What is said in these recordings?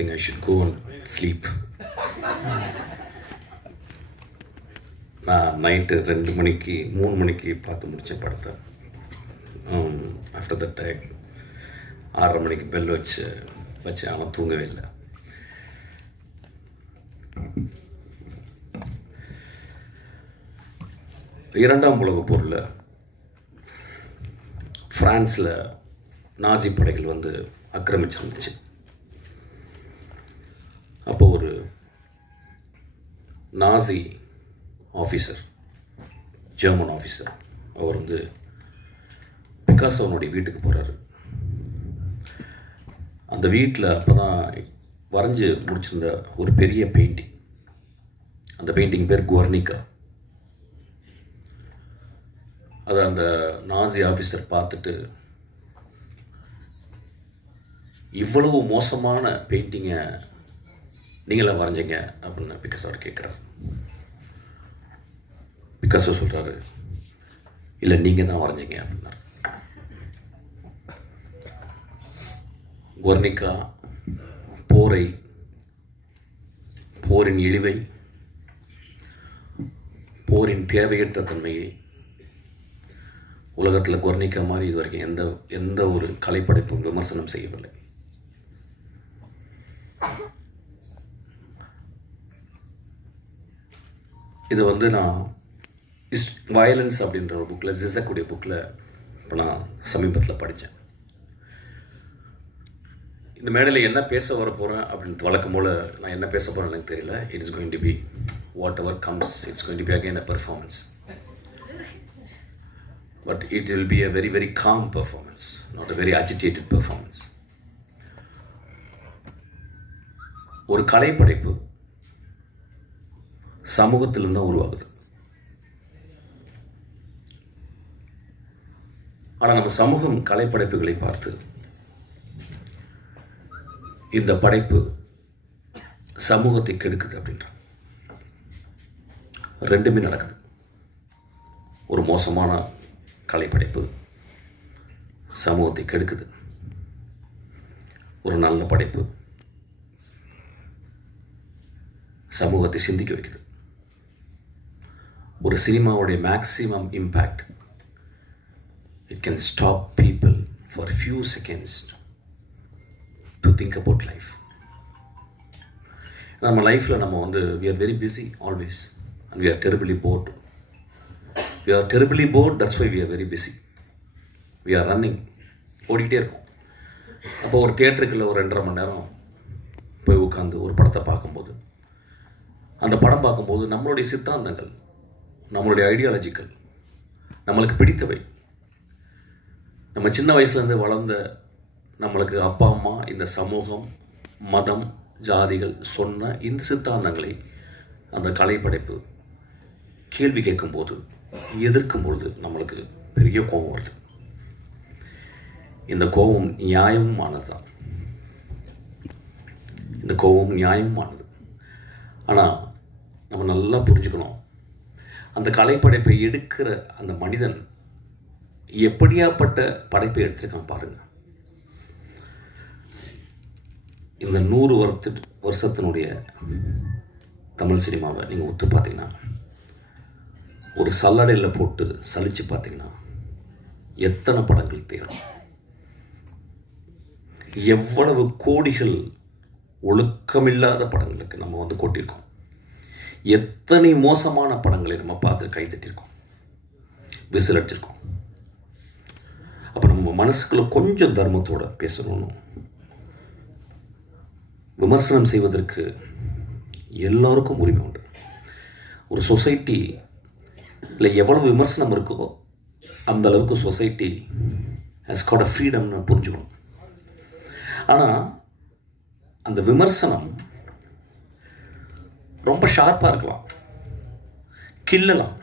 think I should go and sleep. நான் night 2 மணிக்கு 3 மணிக்கு பார்த்து முடித்தேன் படத்தை. ஆஃப்டர் தட் டைம் 6:30 மணிக்கு பெல் வச்சு ஆனால் தூங்கவே இல்லை. இரண்டாம் உலகப் போரில் ஃப்ரான்ஸில் நாசி படைகள் வந்து ஆக்கிரமிச்சிருந்துச்சு. அப்போ ஒரு நாசி ஆஃபீஸர், ஜெர்மன் ஆஃபீஸர், அவர் வந்து பிகாசோனுடைய வீட்டுக்கு போகிறாரு. அந்த வீட்டில் அப்போ தான் வரைஞ்சி முடிச்சிருந்த ஒரு பெரிய பெயிண்டிங், அந்த பெயிண்டிங் பேர் குவர்னிகா. அதை அந்த நாசி ஆஃபீஸர் பார்த்துட்டு, இவ்வளவு மோசமான பெயிண்டிங்கை நீங்களா வரைஞ்சிங்க அப்படின்னு பிகாசோ கேட்குறாரு. பிகாசோ சொல்கிறாரு, இல்லை நீங்கள் தான் வரைஞ்சிங்க அப்படின்னாரு. குவர்னிகா போரின் இழிவை, போரின் தேவையற்ற தன்மையை, உலகத்தில் குவர்னிகா மாதிரி இது வரைக்கும் எந்த ஒரு கலைப்படைப்பும் விமர்சனம் செய்யவில்லை. இது வந்து நான் வயலன்ஸ் அப்படின்ற ஒரு புக்கில், ஜிசக்குடைய புக்கில் இப்போ நான் சமீபத்தில் படித்தேன். இந்த மேடையில் என்ன பேச வர போகிறேன் அப்படின்றது வழக்கம் போல் நான் என்ன பேச போகிறேன்னு எனக்கு தெரியல. It is going to be whatever comes, it's going to be again a performance. But it will be a very, very calm performance, not a very agitated performance. ஒரு கலைப்படைப்பு சமூகத்திலிருந்து தான் உருவாகுது. ஆனால் நம்ம சமூகம் கலைப்படைப்புகளை பார்த்து இந்த படைப்பு சமூகத்தை கெடுக்குது அப்படின்ற ரெண்டுமே நடக்குது. ஒரு மோசமான கலைப்படைப்பு சமூகத்தை கெடுக்குது. ஒரு நல்ல படைப்பு சமூகத்தை சிந்திக்க வைக்குது. ஒரு சினிமாவுடைய maximum impact, it can stop people for few seconds to think about life. நம்ம லைஃப்பில் நம்ம வந்து we are very busy always and we are terribly bored. We are terribly bored, that's why we are very busy. We are running, ஓடிக்கிட்டே இருக்கும். அப்போ ஒரு தியேட்டருக்குள்ள ஒரு 2.5 மணி நேரம் போய் உட்காந்து ஒரு படத்தை பார்க்கும்போது, அந்த படம் பார்க்கும்போது நம்மளுடைய சித்தாந்தங்கள், நம்மளுடைய ஐடியாலஜிக்கல், நம்மளுக்கு பிடித்தவை, நம்ம சின்ன வயசுலேருந்து வளர்ந்த நம்மளுக்கு அப்பா அம்மா, இந்த சமூகம், மதம், ஜாதிகள் சொன்ன இந்த சித்தாந்தங்களை அந்த கலைப்படைப்பு கேள்வி கேட்கும்போது, எதிர்க்கும் பொழுது நம்மளுக்கு பெரிய கோபம் வருது. இந்த கோபம் நியாயமானது தான். இந்த கோபம் நியாயமானது. ஆனால் நம்ம நல்லா புரிஞ்சுக்கணும், அந்த கலைப்படைப்பை எடுக்கிற அந்த மனிதன் எப்படியாப்பட்ட படைப்பை எடுத்துருக்கான் பாருங்கள். இந்த 100 வருஷத்தினுடைய தமிழ் சினிமாவை நீங்கள் ஒத்து பார்த்தீங்கன்னா, ஒரு சல்லடையில் போட்டு சலித்து பார்த்தீங்கன்னா எத்தனை படங்கள் தேரும், எவ்வளவு கோடிகள் ஒழுக்கமில்லாத படங்களுக்கு நம்ம வந்து கொட்டியிருக்கோம், எத்தனை மோசமான படங்களை நம்ம பார்த்து கைத்தட்டியிருக்கோம், விசில் அடிச்சிருக்கோம். அப்போ நம்ம மனசுக்குள்ள கொஞ்சம் தர்மத்தோடு பேசணும்னு, விமர்சனம் செய்வதற்கு எல்லோருக்கும் உரிமை உண்டு. ஒரு சொசைட்டி இல்லை எவ்வளவு விமர்சனம் இருக்கோ அந்த அளவுக்கு சொசைட்டி ஹஸ் காட் அ ஃப்ரீடம்னு புரிஞ்சுக்கணும். ஆனால் அந்த விமர்சனம் ரொம்ப ஷார்ப்பாக இருக்கலாம், கிள்ளலாம்,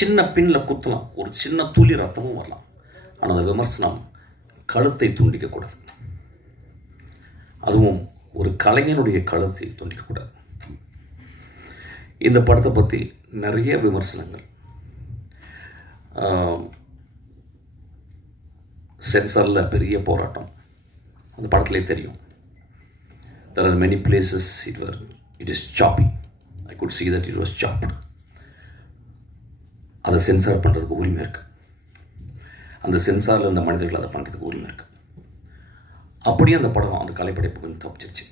சின்ன பின்னில் குத்தலாம், ஒரு சின்ன துளி ரத்தமும் வரலாம். ஆனால் அந்த விமர்சனம் கழுத்தை துண்டிக்கக்கூடாது. அதுவும் ஒரு கலைஞனுடைய கழுத்தை துண்டிக்கக்கூடாது. இந்த படத்தை பற்றி நிறைய விமர்சனங்கள், சென்சாரில் பெரிய போராட்டம் அந்த படத்துலேயே தெரியும். There are many places it is choppy. I could see that it was chopped. அதை சென்சார் பண்ணுறதுக்கு உரிமை இருக்குது. அந்த சென்சாரில் இந்த மனிதர்கள் அதை பண்ணுறதுக்கு உரிமை இருக்குது. அப்படியே அந்த படம் அந்த கலைப்படைப்பு கொஞ்சம் தப்பிச்சிருச்சு.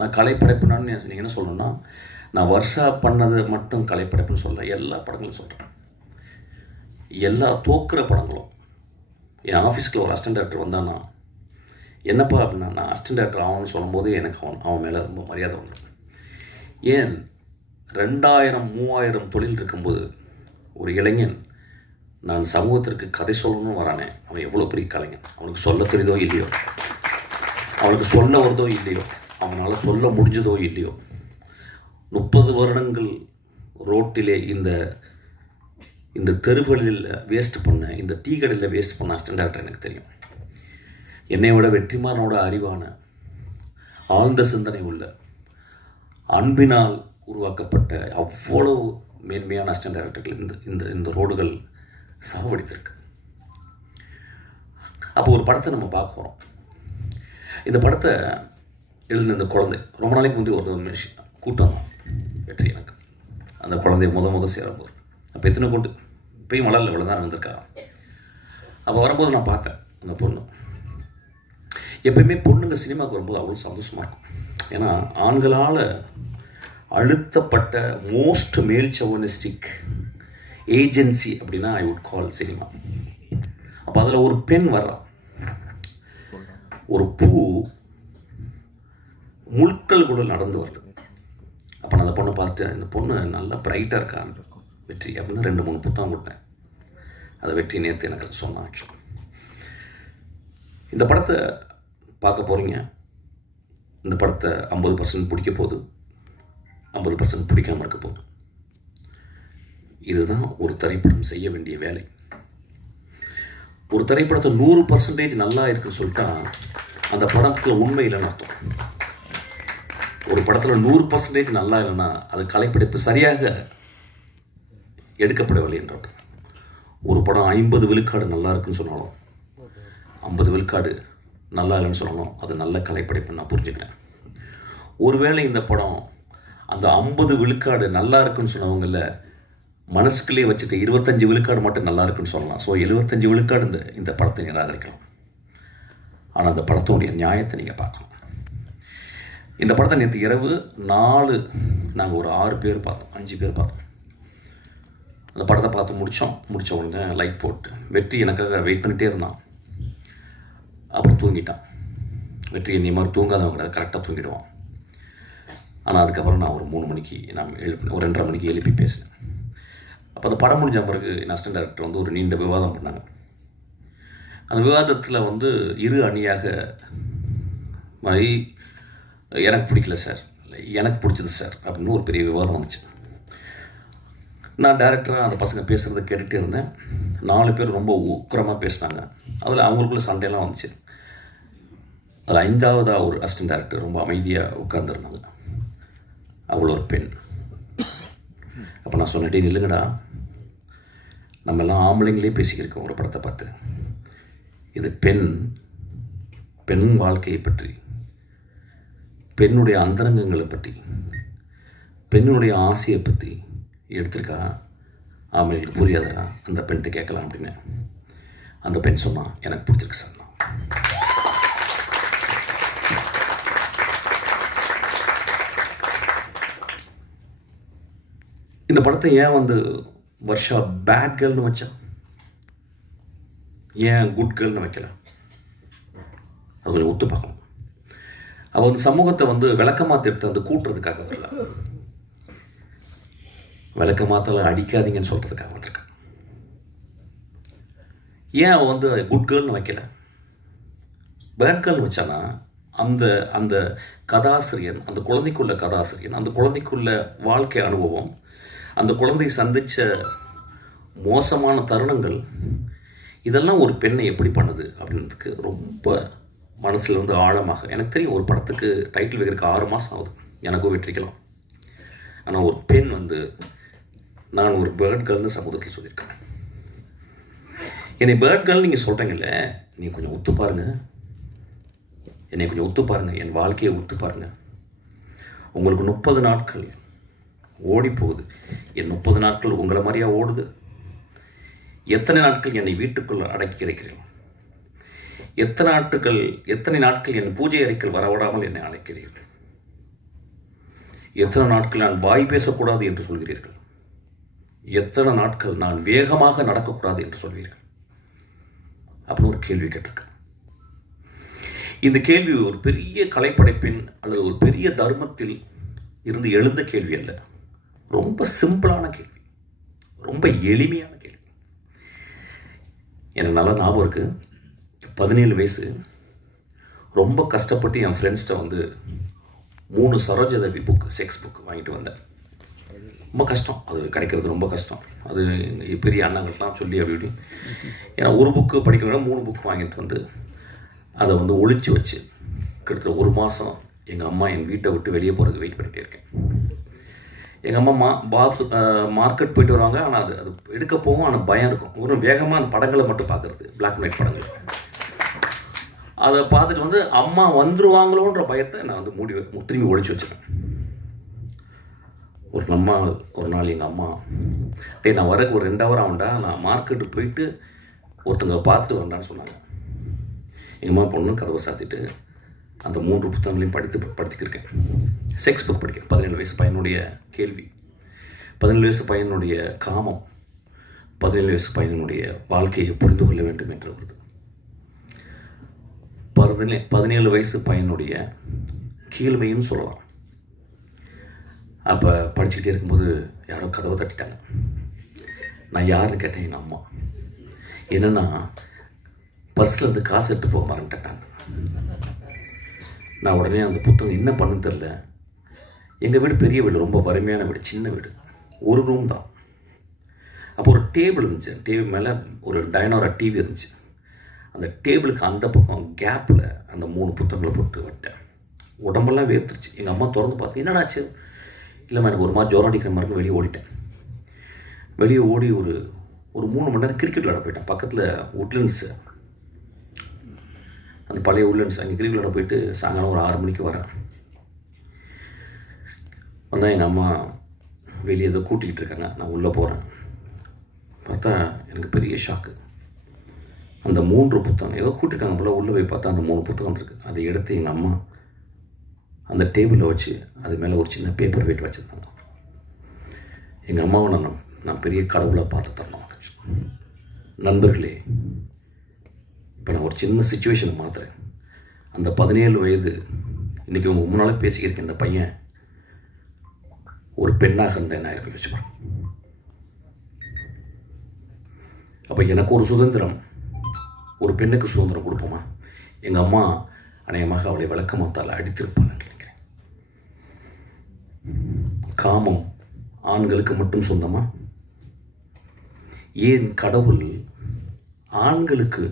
நான் கலைப்படைப்புனான்னு நீங்கள் என்ன சொல்லணும்னா, நான் வருஷா பண்ணது மட்டும் கலைப்படைப்புன்னு சொல்ல, எல்லா படங்களும் சொல்கிறேன். எல்லா தோக்குற படங்களும். என் ஆஃபீஸ்க்கு ஒரு அசிஸ்டன்ட் டைரக்டர் வந்தான்னா, என்னப்பா அப்படின்னா, நான் அசிஸ்டன்ட் டைரக்டர் ஆகணும்னு சொல்லும்போது எனக்கு அவன் மேலே ரொம்ப மரியாதை வந்துடும். ஏன் 2000-3000 தொழில் இருக்கும்போது ஒரு இளைஞன் நான் சமூகத்திற்கு கதை சொல்லணும்னு வரானே, அவன் எவ்வளோ பெரிய கலைஞன். அவனுக்கு சொல்ல தெரியுதோ இல்லையோ, அவனுக்கு சொல்ல வருதோ இல்லையோ, அவனால் சொல்ல முடிஞ்சதோ இல்லையோ, 30 வருடங்கள் ரோட்டிலே இந்த தெருவுகளில் வேஸ்ட் பண்ண, இந்த டீ கடையில் வேஸ்ட் பண்ண அசிஸ்டன்ட் டைரக்டர் எனக்கு தெரியும். என்னை விட வெற்றிமாறனோட அறிவான, ஆழ்ந்த சிந்தனை உள்ள, அன்பினால் உருவாக்கப்பட்ட அவ்வளவு மேன்மையான அசிஸ்டன்ட் டைரக்டர்கள் இந்த ரோடுகள் சாவடித்திருக்கு. அப்போ ஒரு படத்தை நம்ம பார்க்க போகிறோம். இந்த படத்தை எழுதின இந்த குழந்தை ரொம்ப நாளைக்கு முந்தைய ஒரு கூட்டம் வெற்றி எனக்கு அந்த குழந்தைய முத சேரும்போது அப்போ எத்தனை கொண்டு இப்போயும் வளரல, இவ்வளோ தான் வந்திருக்கா. அப்போ வரும்போது நான் பார்த்தேன் அந்த பொண்ணு. எப்பயுமே பொண்ணுங்க சினிமாவுக்கு வரும்போது அவ்வளோ சந்தோஷமாக இருக்கும். ஏன்னா ஆண்களால் அழுத்தப்பட்ட மோஸ்ட் மேல் சவனிஸ்டிக் ஏஜென்சி அப்படின்னா ஐ வுட் கால் சினிமா. அப்போ அதில் ஒரு பெண் வர்றான். ஒரு பூ முட்கள் கூட நடந்து வருது. அப்போ நான் அந்த பொண்ணை பார்த்து, இந்த பொண்ணு நல்லா பிரைட்டாக இருக்கான்னு வெற்றி அப்படின்னு 2-3 புத்தகம் கொடுத்தேன். அதை வெற்றி நேற்று எனக்கு சொன்னான். ஆக்சுவலி இந்த படத்தை பார்க்க போகிறீங்க. இந்த படத்தை 50% பிடிக்க போகுது, 50% பிடிக்காமல் இருக்க போகுது. இதுதான் ஒரு திரைப்படம் செய்ய வேண்டிய வேலை. ஒரு திரைப்படத்தை 100% நல்லா இருக்குன்னு சொல்லிட்டா அந்த படத்தில் உண்மை இல்லைன்னு அர்த்தம். ஒரு படத்தில் 100% நல்லா இல்லைன்னா அது கலைப்படைப்பு சரியாக எடுக்கப்படவில்லை என்ற அர்த்தம். ஒரு படம் 50 விழுக்காடு நல்லா இருக்குன்னு சொன்னாலும், 50 விழுக்காடு நல்லா இல்லைன்னு சொல்லணும், அது நல்ல கலைப்படைப்புன்னு நான் புரிஞ்சுக்கிறேன். ஒருவேளை இந்த படம் அந்த 50 விழுக்காடு நல்லா இருக்குன்னு சொன்னவங்கள மனசுக்குள்ளே வச்சுட்டு 25 விழுக்காடு மட்டும் நல்லா இருக்குன்னு சொல்லலாம். ஸோ 75 விழுக்காடு இந்த படத்தை நிராகரிக்கலாம். ஆனால் அந்த படத்தினுடைய நியாயத்தை நீங்கள் பார்க்கணும். இந்த படத்தை நேற்று இரவு நாங்கள் ஒரு 6 பேர் பார்த்தோம், 5 பேர் பார்த்தோம். அந்த படத்தை பார்த்து முடித்த உடனே லைட் போட்டு வெற்றி எனக்காக வெயிட் பண்ணிகிட்டே இருந்தான். அப்புறம் தூங்கிட்டான். வெற்றி என்னை மாதிரி தூங்காதவங்க கிடையாது, கரெக்டாக தூங்கிடுவான். ஆனால் அதுக்கப்புறம் நான் ஒரு 3 மணிக்கு ஒரு 2:30 மணிக்கு எழுப்பி பேசினேன். அப்போ அந்த படம் முடிஞ்ச பிறகு என் அசிஸ்டன்ட் டைரக்டர் வந்து ஒரு நீண்ட விவாதம் பண்ணாங்க. அந்த விவாதத்தில் இரு அணியாக மாதிரி எனக்கு பிடிக்கல சார், எனக்கு பிடிச்சது சார் அப்படின்னு ஒரு பெரிய விவாதம் வந்துச்சு. நான் டைரக்டராக அந்த பசங்க பேசுகிறத கேட்டுகிட்டே இருந்தேன். 4 பேர் ரொம்ப உக்கிரமாக பேசினாங்க. அதில் அவங்களுக்குள்ள சண்டையெல்லாம் வந்துச்சு. அதில் 5ஆவதாக ஒரு அசிஸ்டன்ட் டைரக்டர் ரொம்ப அமைதியாக உட்காந்துருந்தாங்க. அவ்வளோ ஒரு பெண். அப்போ நான் சொன்னேன், நில்லுங்கடா, நம்ம எல்லாம் ஆம்பளைங்களே பேசிக்கிருக்கோம் ஒரு படத்தை பார்த்து. இது பெண் வாழ்க்கையை பற்றி, பெண்ணுடைய அந்தரங்கங்களை பற்றி, பெண்ணுடைய ஆசையை பற்றி எடுத்திருக்கா. ஆம்பளைங்களுக்கு புரியாதா, அந்த பெண்கிட்ட கேட்கலாம் அப்படின்னு. அந்த பெண் சொன்னான், எனக்கு பிடிச்சிருக்கு சார். இந்த படத்தை ஏன் வர்ஷா பேட் கேர்ள்னு வச்சா, ஏன் குட் கேர்ள்னு வைக்கல? அது கொஞ்சம் ஒத்து பார்க்கணும். அவள் சமூகத்தை விளக்கமாத்த எடுத்து கூட்டுறதுக்காக வரல, விளக்கமாத்தல அடிக்காதீங்கன்னு சொல்கிறதுக்காக வந்திருக்கா. ஏன் அவள் குட் கேர்ள்னு வைக்கல, பேட் கேர்ள்னு வச்சானா அந்த கதாசிரியன், அந்த குழந்தைக்குள்ள கதாசிரியன், அந்த குழந்தைக்குள்ள வாழ்க்கை அனுபவம், அந்த குழந்தை சந்தித்த மோசமான தருணங்கள், இதெல்லாம் ஒரு பெண்ணை எப்படி பண்ணுது அப்படின்றதுக்கு ரொம்ப மனசில் ஆழமாக எனக்கு தெரியும். ஒரு படத்துக்கு டைட்டில் வைக்கிறதுக்கு 6 மாதம் ஆகுது, எனக்கும் வெற்றிக்கலாம். ஆனால் ஒரு பெண் நான் ஒரு பேர்ட் கேர்ள்னு சமூகத்தில் சொல்லியிருக்கேன். என்னை பேர்ட் கேர்ள் நீங்கள் சொல்கிறீங்கல்ல, நீங்கள் கொஞ்சம் ஒத்து பாருங்கள். என்னை கொஞ்சம் ஒத்து பாருங்கள், என் வாழ்க்கையை ஒத்து பாருங்கள். உங்களுக்கு 30 நாட்கள் ஓடி போகுது. என் 30 நாட்கள் உங்களை மாதிரியா ஓடுது? எத்தனை நாட்கள் என்னை வீட்டுக்குள் அடக்கி இருக்கிறீர்கள்? எத்தனை நாட்கள் என் பூஜை அறைக்குள் வரவிடாமல் என்னை அழைக்கிறீர்கள்? எத்தனை நாட்கள் நான் வாய் பேசக்கூடாது என்று சொல்கிறீர்கள்? எத்தனை நாட்கள் நான் வேகமாக நடக்கக்கூடாது என்று சொல்வீர்கள்? அப்படின்னு ஒரு கேள்வி கேட்டிருக்கேன். இந்த கேள்வி ஒரு பெரிய கலைப்படைப்பின் அல்லது ஒரு பெரிய தர்மத்தில் இருந்து எழுந்த கேள்வி அல்ல. ரொம்ப சிம்பிளான கேள்வி, ரொம்ப எளிமையான கேள்வி. எனக்கு நல்லா ஞாபகம் இருக்கு. 17 வயசு, ரொம்ப கஷ்டப்பட்டு என் ஃப்ரெண்ட்ஸ்கிட்ட வந்து 3 சரோஜதேவி புக், செக்ஸ் புக் வாங்கிட்டு வந்தேன். ரொம்ப கஷ்டம், அது கிடைக்கிறது ரொம்ப கஷ்டம். அது பெரிய அண்ணங்கள்லாம் சொல்லி அப்படி இப்படி. ஏன்னா ஒரு புக்கு படிக்கணும்னா 3 புக் வாங்கிட்டு வந்து அதை வந்து ஒழிச்சு வச்சு கிட்டத்தட்ட 1 மாதம் எங்கள் அம்மா என் வீட்டை விட்டு வெளியே போகிறதுக்கு வெயிட் பண்ணிகிட்டே இருக்கேன். எங்கள் அம்மா மார்க்கெட் போயிட்டு வருவாங்க. ஆனால் அது எடுக்க போகும். ஆனால் பயம் இருக்கும். ஒரு வேகமாக அந்த படங்களை மட்டும் பார்க்குறது, பிளாக் அண்ட் ஒயிட் படங்கள். அதை பார்த்துட்டு வந்து அம்மா வந்துருவாங்களோன்ற பயத்தை நான் வந்து திரும்பி ஒழிச்சு வச்சுருக்கேன். ஒரு நாள் எங்கள் அம்மா, நான் வரக்கு ஒரு 2 ஹவர் ஆகும்டா, நான் மார்க்கெட்டுக்கு போயிட்டு ஒருத்தங்க பார்த்துட்டு வரேன்டான்னு சொன்னாங்க. எங்கள் அம்மா பொண்ணு கதவை சாத்திட்டு அந்த 3 புத்தகங்களையும் படித்துக்கிருக்கேன். செக்ஸ் புக் படிக்கிறேன். 17 வயசு பையனுடைய கேள்வி, 17 வயசு பையனுடைய காமம், 17 வயசு பையனுடைய வாழ்க்கையை புரிந்து கொள்ள வேண்டும் என்று வருது. 17 வயசு பையனுடைய கீழ்மைன்னு சொல்லலாம். அப்போ படிச்சுக்கிட்டே இருக்கும்போது யாரோ கதவை தட்டிட்டாங்க. நான் யாருன்னு கேட்டேன். எங்கள் அம்மா. என்னென்னா, பர்ஸில் இருந்து காசு எடுத்து போக மறந்துட்டேன். நான் உடனே அந்த புத்தகம் என்ன பண்ணுன்னு தெரில. எங்கள் வீடு பெரிய வீடு, ரொம்ப வறுமையான வீடு, சின்ன வீடு, ஒரு ரூம் தான். அப்போ ஒரு டேபிள் இருந்துச்சு. டேபிள் மேலே ஒரு டைனோரா டிவி இருந்துச்சு. அந்த டேபிளுக்கு அந்த பக்கம் கேப்பில் அந்த 3 புத்தகங்களை போட்டு விட்டேன். உடம்பெல்லாம் வேர்த்துருச்சு. எங்கள் அம்மா திறந்து பார்த்து, என்னடாச்சு? இல்லைம்மா, எனக்கு ஒரு மாதிரி ஜுரம் அடிக்கிற மாதிரி வெளியே ஓடிட்டேன். வெளியே ஓடி ஒரு 3 மணி நேரம் கிரிக்கெட் விளையாட போயிட்டேன். பக்கத்தில் உட்லண்ட்ஸு, அந்த பழைய உட்லண்ட்ஸ், அங்கே கிரிக்கெட் விளையாட போயிட்டு சாயங்காலம் ஒரு 6 மணிக்கு வரேன். வந்தால் எங்கள் அம்மா வெளியே ஏதோ கூட்டிகிட்டு இருக்காங்க. நான் உள்ளே போகிறேன். பார்த்தா எனக்கு பெரிய ஷாக்கு. அந்த 3 புத்தகம் ஏதோ கூட்டிருக்காங்க போல். உள்ளே போய் பார்த்தா அந்த 3 புத்தகம் இருக்குது. அதை எடுத்து எங்கள் அம்மா அந்த டேபிளில் வச்சு அது மேலே ஒரு சின்ன பேப்பர் வெயிட் வச்சுருந்தாங்க. எங்கள் அம்மாவை நான் பெரிய கடவுளை பார்த்து தரணும். நண்பர்களே, இப்போ நான் ஒரு சின்ன சுச்சுவேஷனை மாற்றுறேன். அந்த 17 வயது இன்றைக்கி உங்கள் முன்னால் பேசிக்கிறேன். இந்த பையன் ஒரு பெண்ணாக இருந்தேன் நான் இருக்கு வச்சுப்பேன். அப்போ எனக்கு ஒரு சுதந்திரம், ஒரு பெண்ணுக்கு சுதந்திரம் கொடுப்போமா? எங்கள் அம்மா அநேகமாக அவளை விளக்கமாத்தால் அடித்திருப்பான்னு நினைக்கிறேன். காமம் ஆண்களுக்கு மட்டும் சொந்தமா? ஏன் கடவுள் ஆண்களுக்கு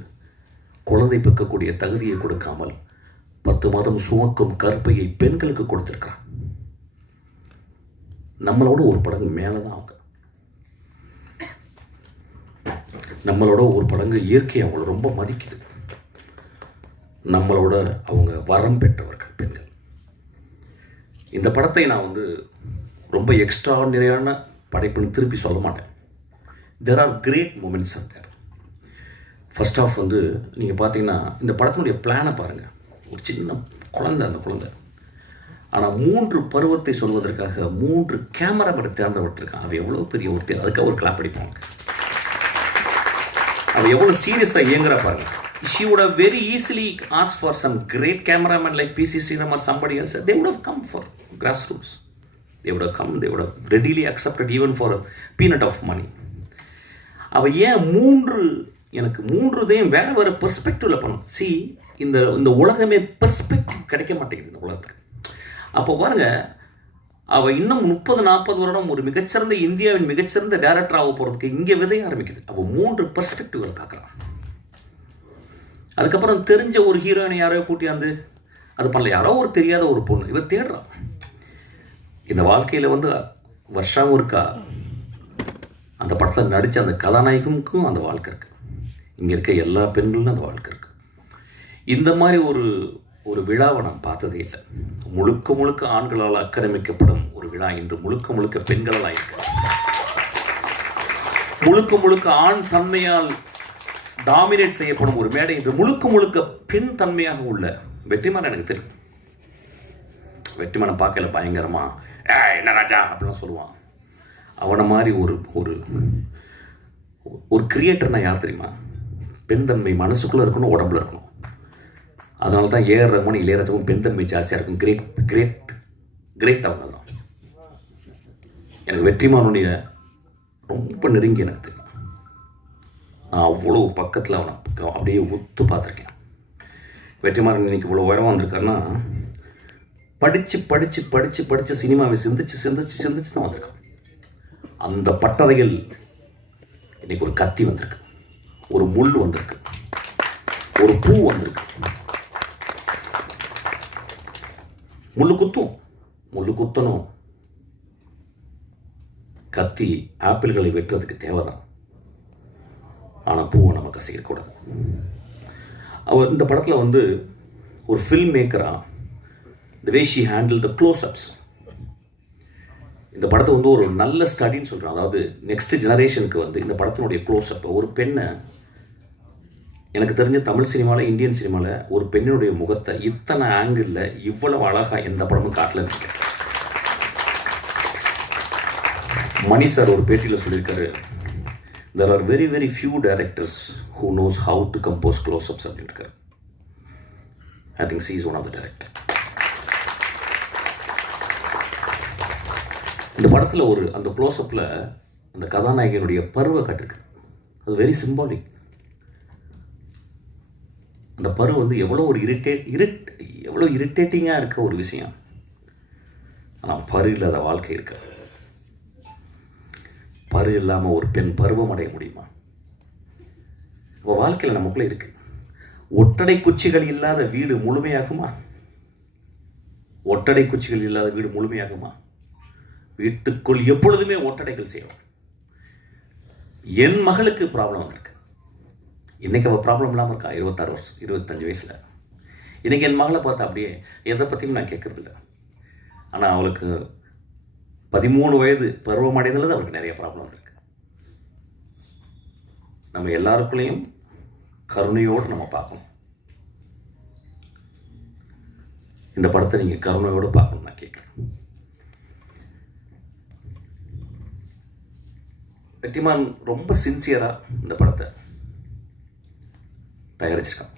குழந்தை பெக்கக்கூடிய தகுதியை கொடுக்காமல் 10 மாதம் சுமக்கும் கற்பையை பெண்களுக்கு கொடுத்திருக்கிறான்? நம்மளோட ஒரு படங்கு மேலே தான் அவங்க. நம்மளோட ஒரு படங்கு இயற்கை அவங்கள ரொம்ப மதிக்குது. நம்மளோட அவங்க வரம் பெற்றவர்கள் பெண்கள். இந்த படத்தை நான் வந்து ரொம்ப எக்ஸ்ட்ராஆர்டினரியான படைப்புன்னு திருப்பி சொல்ல மாட்டேன். There are great moments are there. First half வந்து நீங்கள் பார்த்தீங்கன்னா இந்த படத்தினுடைய பிளானை பாருங்கள். ஒரு சின்ன குழந்தை, அந்த குழந்தை ஆனால் 3 பருவத்தை சொல்வதற்காக 3 கேமரா படம் தேர்ந்தெடுத்திருக்கான். அவள் எவ்வளோ பெரிய ஒரு அதுக்காக ஒரு கிளாப் அடிப்பாங்க. அவள் எவ்வளோ சீரியஸாக இயங்குறா பாருங்கள். She would have very easily asked for some great cameraman like P.C. Sriram or somebody else. They would have come for grassroots. They would have come. They would have readily accepted even for a peanut of money. அவள் ஏன் 3 எனக்கு 3தையும் வேறு வேறு பெர்ஸ்பெக்டிவில் பண்ணும். இந்த உலகமே perspective கிடைக்க மாட்டேங்குது இந்த உலகத்துக்கு. அப்போ பாருங்கள், அவள் இன்னும் 30-40 வருடம் ஒரு மிகச்சிறந்த இந்தியாவின் மிகச்சிறந்த டேரக்டர் ஆக போகிறதுக்கு இங்கே விதைய ஆரம்பிக்குது. அவள் 3 பெர்ஸ்பெக்டிவில் பார்க்குறான். அதுக்கப்புறம் தெரிஞ்ச ஒரு ஹீரோயினை யாரோ கூட்டியாந்து அது பண்ணல. யாரோ ஒரு தெரியாத ஒரு பொண்ணு இவன் தேடுறான். இந்த வாழ்க்கையில் வந்து வருஷம் இருக்கா அந்த படத்தில் நடித்த அந்த கதாநாயகனுக்கும் அந்த வாழ்க்கை இருக்குது. இங்கே இருக்க எல்லா பெண்களும் அந்த வாழ்க்கை இருக்குது. இந்த மாதிரி ஒரு விழாவை நான் பார்த்ததே இல்லை. முழுக்க முழுக்க ஆண்களால் ஆக்கிரமிக்கப்படும் ஒரு விழா இன்று முழுக்க முழுக்க பெண்களால் ஆயிருக்க, முழுக்க முழுக்க ஆண் தன்மையால் டாமினேட் செய்யப்படும் ஒரு மேடை இன்று முழுக்க முழுக்க பெண் தன்மையாக உள்ள வெற்றிமாறன். எனக்கு தெரியும், வெற்றிமாறன் பார்க்கல பயங்கரமா என்ன ராஜா அப்படிலாம் சொல்லுவான். அவனை மாதிரி ஒரு ஒரு ஒரு கிரியேட்டர்னா யார் தெரியுமா? பெண் தன்மை மனசுக்குள்ளே இருக்கணும், உடம்புல இருக்கணும். அதனால தான் ஏஆர் ரஹ்மான், இளையராஜாவும் பெண் தன்மை ஜாஸ்தியாக இருக்கும். கிரேட் கிரேட் கிரேட் அவங்க தான். எனக்கு வெற்றிமாறனுடைய ரொம்ப நெருங்கி எனக்கு தெரியும். நான் அவ்வளோ பக்கத்தில் அவனை அப்படியே ஒத்து பார்த்துருக்கேன். வெற்றிமாறன் இன்னைக்கு இவ்வளோ உயரமாக வந்திருக்காருன்னா படித்து படித்து படித்து படித்து சினிமாவை சிந்திச்சு சிந்திச்சு சிந்திச்சு தான் வந்திருக்கான். அந்த பட்டறையில் இன்னைக்கு ஒரு கத்தி வந்திருக்கு, ஒரு முள் வந்திருக்கு, ஒரு பூ வந்திருக்கு. முள்ளு குத்தும், முள்ளு குத்தணும். கத்தி ஆப்பிள்களை வெட்டுறதுக்கு தேவைதான், ஆனால் பூவை நம்ம கசிக்கக்கூடாது. அவர் இந்த படத்தில் வந்து ஒரு film மேக்கராக the way she handled the close-ups, இந்த படத்தை வந்து ஒரு நல்ல ஸ்டடின்னு சொல்கிறான். அதாவது நெக்ஸ்ட் ஜெனரேஷனுக்கு வந்து இந்த படத்தினுடைய க்ளோஸ்அப், ஒரு பெண்ணை, எனக்கு தெரிஞ்ச தமிழ் சினிமாவில் இந்தியன் சினிமாவில் ஒரு பெண்ணினுடைய முகத்தை இத்தனை ஆங்கிளில் இவ்வளவு அழகாக எந்த படமும் காட்டல. மணி சார் ஒரு பேட்டியில் சொல்லியிருக்காரு, there are very very few directors who knows how to compose close-ups அப்படின்னு இருக்காரு. I think she is one of the directors. இந்த படத்தில் ஒரு அந்த க்ளோஸ்அப்பில் அந்த கதாநாயகனுடைய பருவை காட்டிருக்கு. அது வெரி சிம்பாலிக். அந்த பரு வந்து எவ்வளோ ஒரு எவ்வளோ இரிட்டேட்டிங்காக இருக்க ஒரு விஷயம். ஆனால் பரு இல்லாத வாழ்க்கை இருக்கு. பரு இல்லாமல் ஒரு பெண் பருவம் அடைய முடியுமா? இப்போ வாழ்க்கையில் நமக்குள்ளே இருக்கு. ஒட்டடை குச்சிகள் இல்லாத வீடு முழுமையாகுமா? ஒட்டடை குச்சிகள் இல்லாத வீடு முழுமையாகுமா? வீட்டுக்குள் எப்பொழுதுமே ஒட்டடைகள் செய்யணும். என் மகளுக்கு ப்ராப்ளம் வந்திருக்கு. இன்றைக்கி அவள் ப்ராப்ளம் இல்லாமல் இருக்கா, 26 வருஷம் 25 வயசில். இன்றைக்கி என் மகளை பார்த்தா அப்படியே எதை பற்றியும் நான் கேட்குறதில்ல. ஆனால் அவளுக்கு 13 வயது பருவமடைந்தது அவளுக்கு நிறைய ப்ராப்ளம் வந்திருக்கு. நம்ம எல்லாருக்குள்ளேயும் கருணையோடு நம்ம பார்க்கணும். இந்த படத்தை நீங்கள் கருணையோடு பார்க்கணும் நான் கேட்குறேன். வெற்றிமாறன் ரொம்ப சின்சியராக இந்த படத்தை தயாரிச்சிருக்கான்.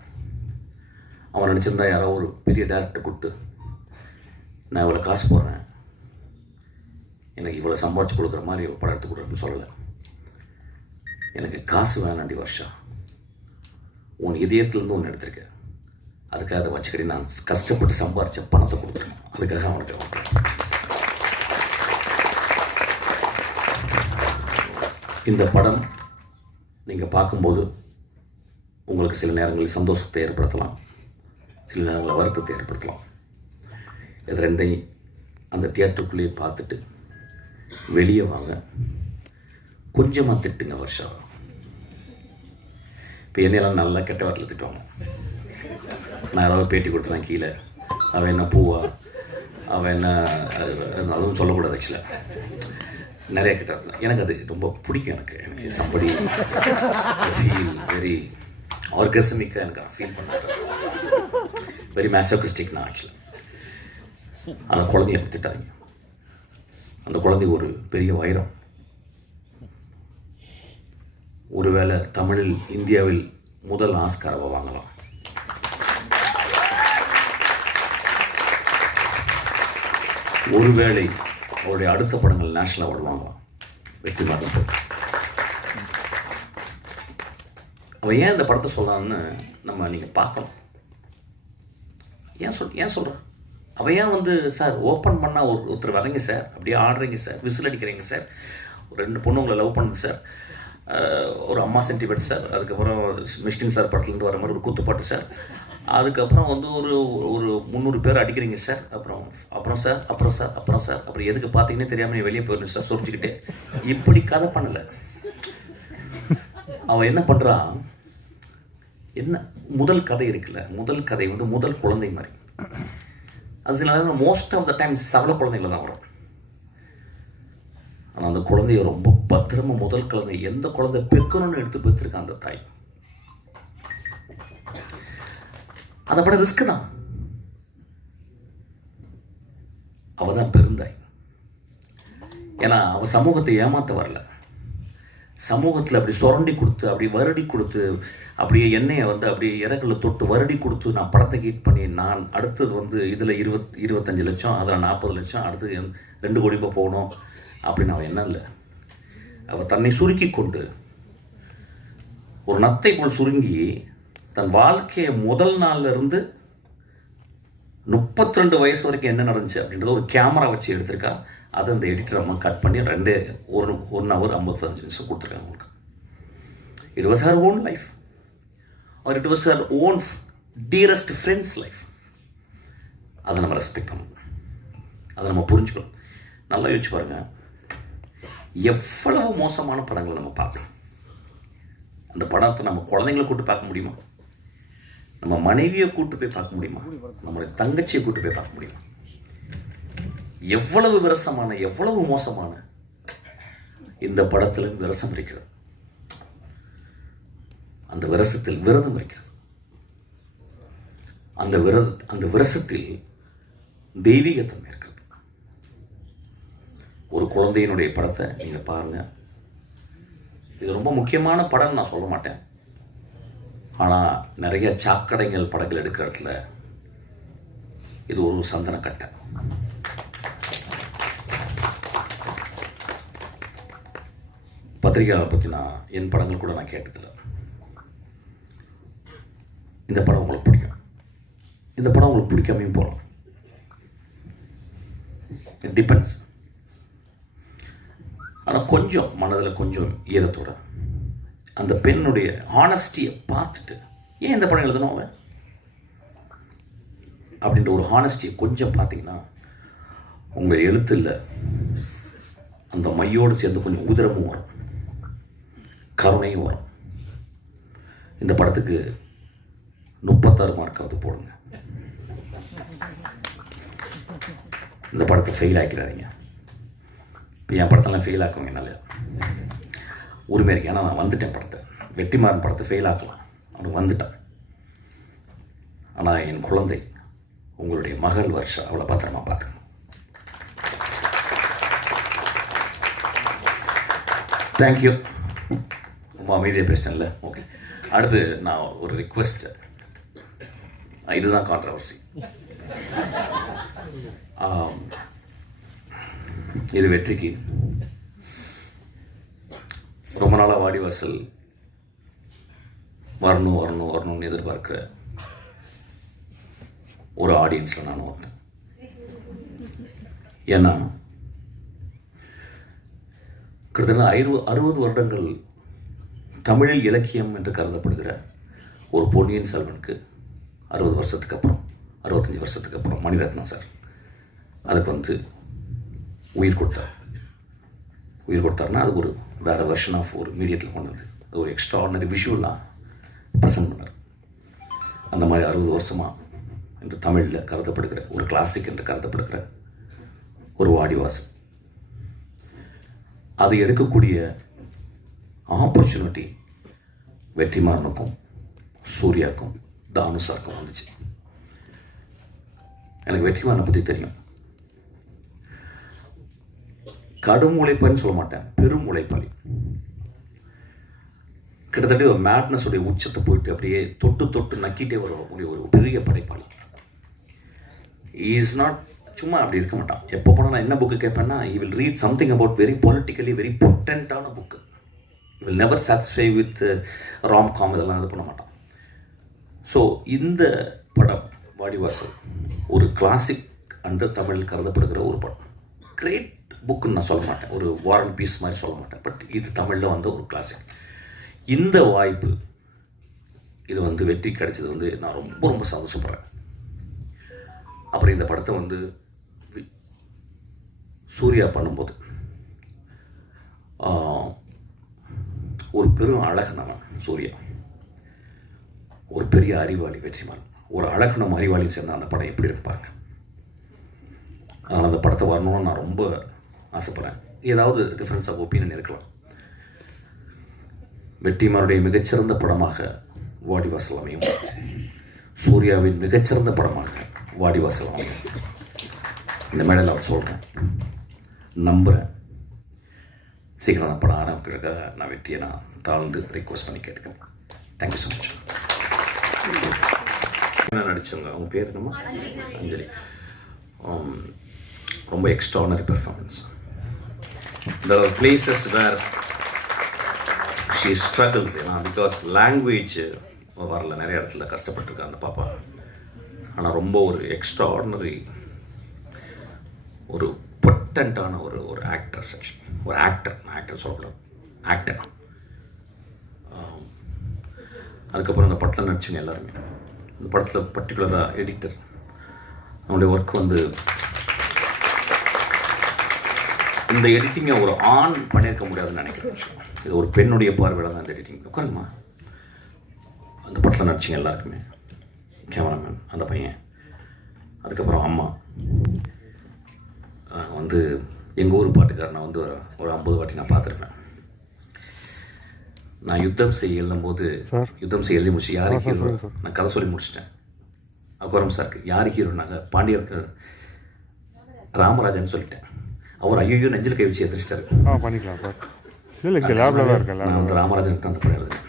அவன் நினச்சிருந்தா யாரோ ஒரு பெரிய டேரக்டர் கொடுத்து நான் இவ்வளோ காசு போடுறேன், எனக்கு இவ்வளோ சம்பாதிச்சு கொடுக்குற மாதிரி ஒரு படம் எடுத்து கொடுக்குறேன்னு சொல்லலை. எனக்கு காசு வேணாண்டி வருஷா, உன் இதயத்துலேருந்து ஒன்று எடுத்திருக்கேன், அதுக்காக அதை வச்சுக்கடி நான் கஷ்டப்பட்டு சம்பாதிச்ச பணத்தை கொடுத்துருக்கேன், அதுக்காக அவனுக்கு. இந்த படம் நீங்கள் பார்க்கும்போது உங்களுக்கு சில நேரங்களில் சந்தோஷத்தை ஏற்படுத்தலாம், சில நேரங்களில் வருத்தத்தை ஏற்படுத்தலாம். இது ரெண்டையும் அந்த தியேட்டருக்குள்ளேயே பார்த்துட்டு வெளியே வாங்க. கொஞ்சமாக திட்டுங்க வருஷா. இப்போ என்னெல்லாம் நல்லா கெட்ட வார்த்தையில் திட்டுவாங்க. நான் ஏதாவது பேட்டி கொடுத்தேன் கீழே, அவன் என்ன பூவா, அவன் என்ன, அதுவும் சொல்லக்கூடாது. ஆக்சுவலாக நிறைய கிட்ட எனக்கு அது ரொம்ப பிடிக்கும். எனக்கு சம்படி ஃபீல் வெரி ஆர்கசமிக்காக எனக்கு ஃபீல் பண்ண வெரி மேசோகிஸ்டிக். நான் ஆக்சுவலாக அந்த குழந்தைய எடுத்துட்டாங்க. அந்த குழந்தை ஒரு பெரிய வைரம். ஒருவேளை தமிழில் இந்தியாவில் முதல் ஆஸ்காரை வாங்கலாம். ஒருவேளை அவருடைய அடுத்த படங்கள் நேஷனல் அவார்டு வாங்கலாம். வெற்றிமாறன் அவன் ஏன் இந்த படத்தை சொல்லலான்னு நம்ம நீங்கள் பார்க்கணும். ஏன் சொல்கிறேன், அவன் ஏன் வந்து சார் ஓப்பன் பண்ணால் ஒருத்தர் வரீங்க சார், அப்படியே ஆடுறீங்க சார், விசில் அடிக்கிறீங்க சார், ஒரு 2 பொண்ணுங்களை லவ் பண்ணுது சார், ஒரு அம்மா சென்டிமெண்ட் சார், அதுக்கப்புறம் மிஷ்கின் சார் படத்துலேருந்து வர மாதிரி ஒரு குத்துப்பாட்டு சார், அதுக்கப்புறம் வந்து ஒரு 300 பேர் அடிக்கிறீங்க சார், அப்புறம் சார் அப்புறம் எதுக்கு பார்த்தீங்கன்னே தெரியாமல் நீ வெளியே போயிடணும் சார் சொரிஞ்சுக்கிட்டே. இப்படி கதை பண்ணலை. அவன் என்ன பண்ணுறான், என்ன முதல் கதை இருக்குல்ல, முதல் கதை வந்து முதல் குழந்தை மாதிரி. அது சில நேரம் மோஸ்ட் ஆஃப் த டைம் சவள குழந்தைங்கள தான் வரும். ஆனால் அந்த குழந்தைய ரொம்ப பத்திரமா, முதல் குழந்தை எந்த குழந்தை பெக்கணும்னு எடுத்து பெற்றிருக்கான் அந்த தாய். அதை பட ரிஸ்க் தான். அவள் தான் பெருந்தாய். ஏன்னா அவள் சமூகத்தை ஏமாற்ற வரல. சமூகத்தில் அப்படி சுரண்டி கொடுத்து, அப்படி வருடி கொடுத்து, அப்படியே எண்ணெயை அப்படியே இறகுல தொட்டு வருடி கொடுத்து நான் படத்தை ஹீட் பண்ணி, நான் அடுத்தது இதில் 25 லட்சம், அதில் 40 லட்சம், அடுத்தது 2 கோடி ரூபாய் போகணும் அப்படின்னு அவன் என்ன இல்லை. அவள் தன்னை சுருக்கி கொண்டு ஒரு நத்தை போல் சுருங்கி தன் வாழ்க்கையை முதல் நாள்ல இருந்து 32 வயசு வரைக்கும் என்ன நடந்துச்சு அப்படின்றத ஒரு கேமரா வச்சு எடுத்திருக்கா. அதை அந்த எடிட்டர் அம்மா கட் பண்ணி 1 hour 55 நிமிஷம் கொடுத்துருக்காங்க உங்களுக்கு. It was her own life, R it was her own dearest friends life. அதை நம்ம ரெஸ்பெக்ட் பண்ணணும், அதை நம்ம புரிஞ்சுக்கணும். நல்லா யோசிச்சு பாருங்க, எவ்வளவு மோசமான படங்களை நம்ம பார்க்கணும். அந்த படத்தை நம்ம குழந்தைங்களை கூப்பிட்டு பார்க்க முடியுமா? நம்ம மனைவியை கூட்டு போய் பார்க்க முடியுமா? நம்மளுடைய தங்கச்சியை கூட்டு போய் பார்க்க முடியுமா? எவ்வளவு விரசமான, எவ்வளவு மோசமான இந்த படத்தில் விரசம் இருக்கிறது. அந்த விரசத்தில் விரதம் இருக்கிறது. அந்த விரசத்தில் தெய்வீகத்தன்மை இருக்கிறது. ஒரு குழந்தையினுடைய படத்தை நீங்கள் பாருங்கள். இது ரொம்ப முக்கியமான படம்னு நான் சொல்ல மாட்டேன். ஆனால் நிறைய சாக்கடைகள் படங்கள் எடுக்கிற இடத்துல இது ஒரு சந்தன கட்டை. பத்திரிகையாளரை பற்றி என் படங்கள் கூட நான் கேட்டதில்லை. இந்த படம் உங்களுக்கு பிடிக்கும், இந்த படம் உங்களுக்கு பிடிக்காமையும் போகலாம். It depends. ஆனால் கொஞ்சம் மனதில் கொஞ்சம் ஈரத்தோட அந்த பெண்ணுடைய ஹானஸ்டியை பார்த்துட்டு, ஏன் இந்த படம் எழுதணும் அவன் அப்படின்ற ஒரு ஹானஸ்டியை கொஞ்சம் பார்த்தீங்கன்னா உங்கள் எழுத்தில் அந்த மையோடு சேர்ந்து கொஞ்சம் உதிரமும் வரும், கருணையும் வரும். இந்த படத்துக்கு 36 மார்க்காவது போடுங்க. இந்த படத்தை ஃபெயில் ஆக்கிறாதீங்க. இப்போ என் படத்தெல்லாம் ஃபெயில் ஆக்குவீங்க, நல்ல உரிமை இருக்கு. ஏன்னா நான் வந்துட்டேன். வெற்றிமாறன் படத்தை ஃபெயில் ஆக்கலாம், அவனுக்கு வந்துட்டான். ஆனால் என் குழந்தை, உங்களுடைய மகள் வர்ஷா, அவளை பத்திரமா பார்த்துக்கணும். தேங்க்யூ. ரொம்ப அமைதியாக பேசிட்டேன்ல. ஓகே, அடுத்து நான் ஒரு ரிக்வெஸ்ட். இதுதான் கான்ட்ரவர்சி. இது வெற்றிக்கு ரொம்ப நாளாக வாடிவாசல் வரணும்னு எதிர்பார்க்குற ஒரு ஆடியன்ஸில் நானும் ஒருத்தன். ஏன்னா கிட்டத்தட்ட 60 வருடங்கள் தமிழில் இலக்கியம் என்று கருதப்படுகிற ஒரு பொன்னியின் செல்வனுக்கு 60 வருஷத்துக்கு அப்புறம், 65 வருஷத்துக்கு அப்புறம் மணிரத்னம் சார் அதுக்கு உயிர் கொடுத்தாருன்னா அது ஒரு வேறு வெர்ஷன் ஆஃப் ஒரு மீடியத்தில் கொண்டு வந்து அது ஒரு எக்ஸ்ட்ராடினரி விஷுவலாக ப்ரெசென்ட் பண்ணார். அந்த மாதிரி 60 வருஷமாக என்று தமிழில் கருதப்படுகிற ஒரு கிளாசிக் என்று கருதப்படுகிற ஒரு வாடிவாசல், அதை எடுக்கக்கூடிய ஆப்பர்ச்சுனிட்டி வெற்றிமாறனுக்கும் சூர்யாவுக்கும் தானுசாருக்கும் வந்துச்சு. எனக்கு வெற்றிமாறனை பற்றி தெரியும். கடும் உழைப்பான்னு சொல்ல மாட்டேன், பெரும் உழைப்பாளி. கிட்டத்தட்ட ஒரு மேட்னஸ் உடைய உச்சத்தை போயிட்டு அப்படியே தொட்டு நக்கிட்டே வரக்கூடிய ஒரு பெரிய படைப்பாளி. இஸ் நாட் சும்மா அப்படி இருக்க மாட்டான். எப்போ போனால் நான் என்ன புக்கு கேட்பேன்னா, I will read something about very politically very பொட்டன்ட்டான book. I will never satisfy with romcom, இதெல்லாம் இது பண்ண மாட்டான். ஸோ இந்த படம் வாடிவாசல் ஒரு கிளாசிக் அன்று தமிழில் கருதப்படுகிற ஒரு படம். கிரேட் புக்குன்னு நான் சொல்ல மாட்டேன், ஒரு வார் அண்ட் பீஸ் மாதிரி சொல்ல மாட்டேன். பட் இது தமிழில் ஒரு கிளாசிக். இந்த வாய்ப்பு இது வெற்றி கிடைச்சது நான் ரொம்ப சந்தோஷப்படுறேன். அப்புறம் இந்த படத்தை சூர்யா பண்ணும்போது ஒரு பெரும் அழகனவன் சூர்யா, ஒரு பெரிய அறிவாளி வெற்றிமாறன், ஒரு அழகுனும் அறிவாளியும் சேர்ந்த அந்த படம் எப்படி இருப்பாங்க. அதனால் அந்த படத்தை வரணும்னு நான் ரொம்ப ஆசைப்பட்றேன். ஏதாவது டிஃப்ரென்ஸ் ஆஃப் ஒப்பீனியன் இருக்கலாம். வெற்றிமாருடைய மிகச்சிறந்த படமாக வாடிவாசல் அமையும், சூர்யாவின் மிகச்சிறந்த படமாக வாடிவாசல் அமையும். இந்த மேடையில் அவர் சொல்கிறேன், நம்புகிறேன். சீக்கிரம் அந்த படம் ஆரம்பிக்கிறதுக்காக நான் வெற்றியை நான் தாழ்ந்து ரிக்வஸ்ட் பண்ணி கேட்டுக்கிறேன். Thank you so much. என்ன நடிச்சவங்க, அவங்க பேர் என்னமா? அஞ்சலி. ரொம்ப extraordinary performance. The places where she struggles, because language வரல, நிறைய இடத்துல கஷ்டப்பட்டுருக்கா அந்த பாப்பா. ஆனால் ரொம்ப ஒரு எக்ஸ்ட்ராஆர்டினரி, ஒரு பொட்டண்ட்டான ஒரு ஆக்டர் செக்ஷன், ஒரு ஆக்டர் சொல்லக்கூடாது, ஆக்டர். அதுக்கப்புறம் அந்த படத்தில் நடிச்சவங்க எல்லாருமே, இந்த படத்தில் பர்டிகுலராக எடிட்டர், அவனுடைய ஒர்க் வந்து இந்த எடிட்டிங்கை ஒரு ஆண் பண்ணியிருக்க முடியாதுன்னு நினைக்கிறேன். இது ஒரு பெண்ணுடைய பார்வையில் தான் இந்த எடிட்டிங். உட்காருமா. அந்த படத்தில் நடிச்சிங்க எல்லாருக்குமே, கேமராமேன் அந்த பையன், அதுக்கப்புறம் அம்மா. வந்து எங்கள் ஊர் பாட்டுக்காரர் நான் வந்து ஒரு 50 வாட்டி நான் பார்த்துருப்பேன். நான் யுத்தம் செய்ய எழுதும்போது எழுதி முடிச்சு யார் ஹீரோ நான் கதை சொல்லி முடிச்சிட்டேன். அப்புறம் சார் யார் ஹீரோனாங்க, பாண்டியருக்கு ராமராஜன் சொல்லிட்டேன். அவர் ஐயோ நெஞ்சில் கை வச்சு எதிர்ச்சிட்டாரு. நான் வந்து ராமராஜனுக்கு தான் அந்த படம் எழுதுனேன்.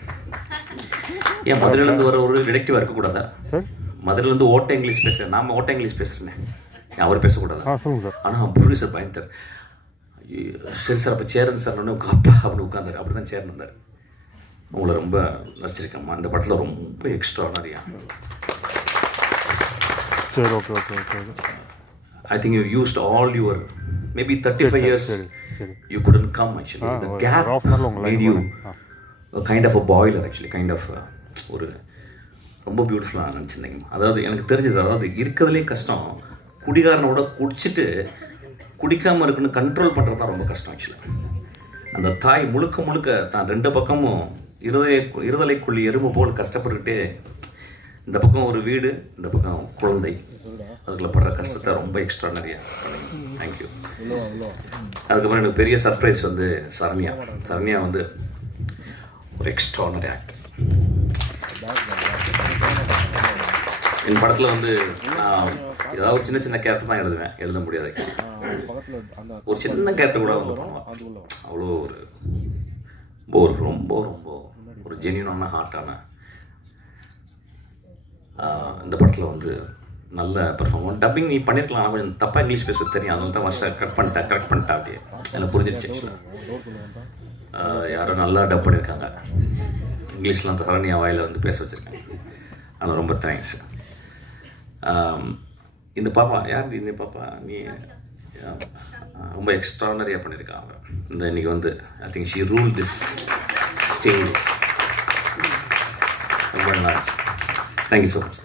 ஏன் மதுரையிலேருந்து வர ஒரு டிடெக்டிவாக இருக்கக்கூடாதா? மதுரையிலேருந்து ஓட்ட இங்கிலீஷ் பேசுகிறேன், நாம் ஓட்ட இங்கிலீஷ் பேசுகிறேன், அவர் பேசக்கூடாது. ஆனால் ப்ரொடியூசர் பயந்தார். சரி சார், அப்போ சேரன் சார் உங்கள் அப்பா அப்படின்னு உட்காந்தார். அப்படி தான் சேரன் இருந்தார். உங்களை ரொம்ப நடிச்சிருக்கேம்மா, இந்த படத்தில் ரொம்ப எக்ஸ்ட்ரானரியா. சரி, okay okay okay. I think you used all your maybe 35 years. You couldn't come actually. The gap made you a kind of a boiler actually, kind of ஒரு ரொம்ப பியூட்டிஃபுல்லாக நினச்சிருந்தீங்க. அதாவது எனக்கு தெரிஞ்சது, அதாவது இருக்கிறதுலே கஷ்டம் குடிகாரனோட குடிச்சிட்டு குடிக்காமல் இருக்குன்னு கண்ட்ரோல் பண்ணுறது தான் ரொம்ப கஷ்டம் ஆக்சுவலாக. அந்த தாய் முழுக்க தான் 2 பக்கமும் இருதலைக்குள்ளி எறும்பு போல் கஷ்டப்பட்டுக்கிட்டே, இந்த பக்கம் ஒரு வீடு, இந்த பக்கம் குழந்தை, அதுக்குள்ள படுற கஷ்டத்தை ரொம்ப எக்ஸ்ட்ரானரியாக பண்ணுங்க. தேங்க்யூ. அதுக்கப்புறம் எனக்கு பெரிய சர்ப்ரைஸ் வந்து சரண்யா வந்து ஒரு எக்ஸ்ட்ரானரி ஆக்டர்ஸ். என் படத்தில் வந்து நான் ஏதாவது ஒரு சின்ன கேரக்டர் தான் எழுத முடியாது. ஒரு சின்ன கேரக்டர் கூட வந்து பண்ணுவான். அவ்வளோ ஒரு ரொம்ப ரொம்ப ஒரு ஜென்யூனான ஹார்ட்டான இந்த படத்தில் வந்து நல்ல பெர்ஃபார்மன்ஸ். டப்பிங் நீ பண்ணியிருக்கலாம், ஆனால் கொஞ்சம் தப்பாக இங்கிலீஷ் பேச தெரியும், அதனால தான் வருஷம் கரெக்ட் பண்ணிட்டேன் அப்படியே எனக்கு புரிஞ்சிருச்சு. ஆக்சுவலாக யாரோ நல்லா டப் பண்ணியிருக்காங்க, இங்கிலீஷ்லாம் சரண்யா வாயில் வந்து பேச வச்சுருக்காங்க. ஆனால் ரொம்ப தேங்க்ஸ். இந்த பாப்பா யார்? இந்த பாப்பா நீ ரொம்ப எக்ஸ்ட்ரானரியாக பண்ணியிருக்காங்க. இந்த இன்றைக்கி வந்து I think she rule this stage. ரொம்ப நல்லா இருந்துச்சு. Thank you so much.